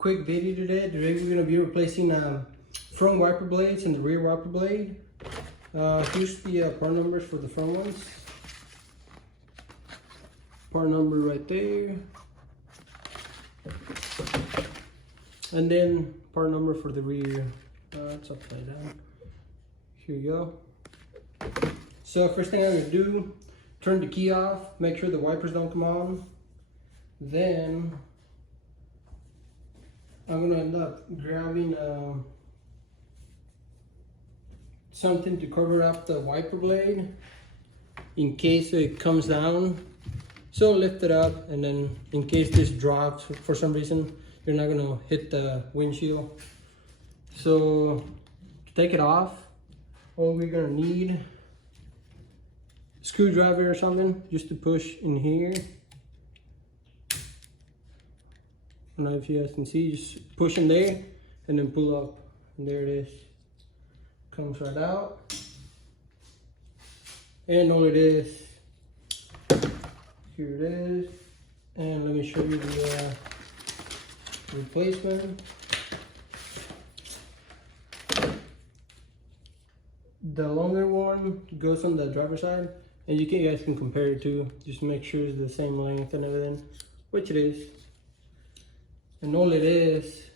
quick video today. Today we're going to be replacing front wiper blades and the rear wiper blade. Here's the part numbers for the front ones. Part number right there. And then part number for the rear. It's upside down. Here you go. So first thing I'm going to do, turn the key off, make sure the wipers don't come on. Then I'm going to end up grabbing something to cover up the wiper blade in case it comes down. So lift it up, and then in case this drops for some reason, you're not going to hit the windshield. So to take it off, all we're going to need a screwdriver or something just to push in here. I don't know if you guys can see, just push in there and then pull up, and there it is. Comes right out. And all it is, here it is. And let me show you the replacement. The longer one goes on the driver's side, and you guys can compare it to, just make sure it's the same length and everything, which it is. And all it is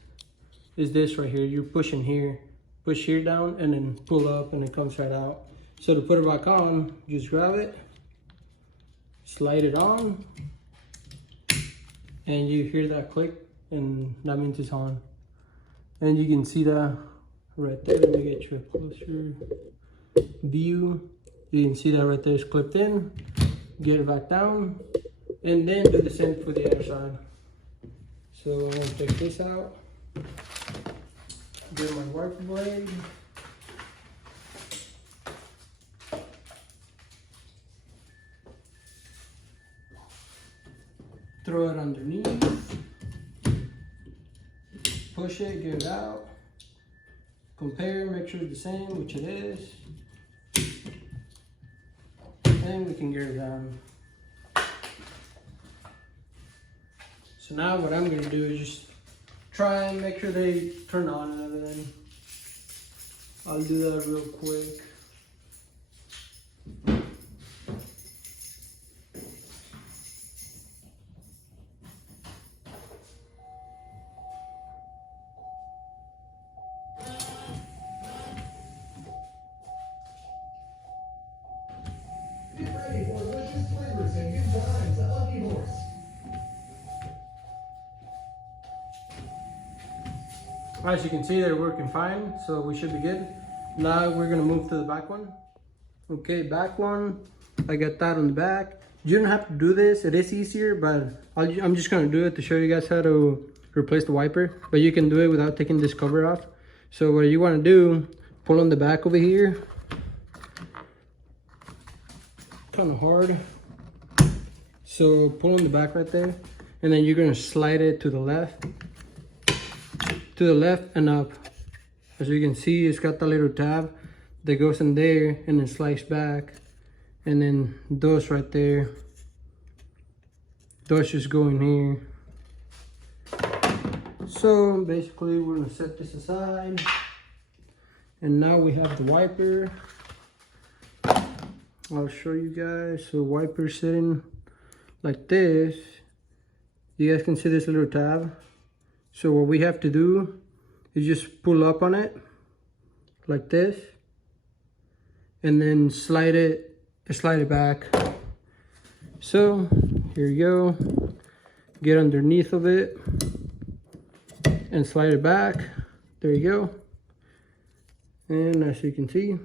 this right here. You push in here, push here down, and then pull up, and it comes right out. So to put it back on, just grab it, slide it on, and you hear that click, and that means it's on. And you can see that right there. Let me get you a closer view. You can see that right there is clipped in. Get it back down, and then do the same for the other side. So I'm going to take this out, get my wiper blade, throw it underneath, push it, get it out, compare, make sure it's the same, which it is, and we can get it down. So now what I'm gonna do is just try and make sure they turn on and everything. I'll do that real quick. Get ready for delicious flavors and good times at Lucky Horse. As you can see, they're working fine, so we should be good. Now we're gonna move to the back one. Okay, back one, I got that on the back. You don't have to do this, it is easier, but I'm just gonna do it to show you guys how to replace the wiper. But you can do it without taking this cover off. So what you wanna do, pull on the back over here. Kind of hard. So pull on the back right there, and then you're gonna slide it to the left. To the left and up. As you can see, it's got the little tab that goes in there and then slides back, and then those right there, those just go in here. So basically we're gonna set this aside, and now we have the wiper. I'll show you guys. So wiper sitting like this. You guys can see this little tab. So what we have to do is just pull up on it like this, and then slide it back. So here you go. Get underneath of it and slide it back. There you go. And as you can see,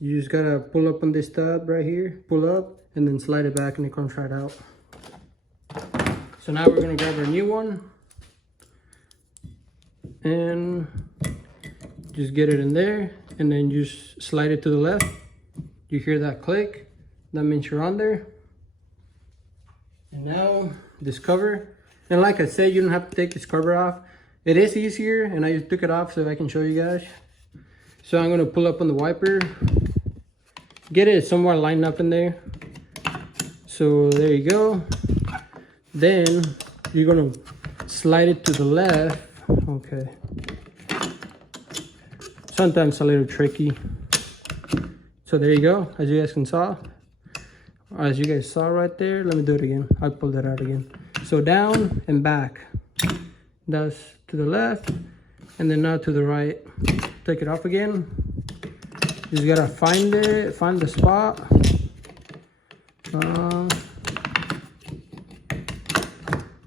you just gotta pull up on this tab right here, pull up, and then slide it back, and it comes right out. So now we're gonna grab our new one and just get it in there, and then just slide it to the left. You hear that click, that means you're on there. And now this cover, and like I said, you don't have to take this cover off. It is easier, and I just took it off so I can show you guys. So I'm gonna pull up on the wiper, get it somewhere lined up in there. So there you go. Then you're gonna slide it to the left. Okay. Sometimes a little tricky. So there you go, as you guys saw right there. Let me do it again. I'll pull that out again. So down and back. That's to the left, and then now to the right. Take it off again. You just gotta find the spot.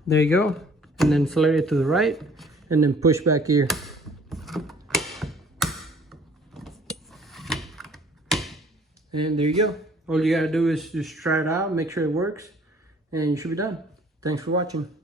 There you go. And then slide it to the right, and then push back here. And there you go. All you gotta do is just try it out, make sure it works, and you should be done. Thanks for watching.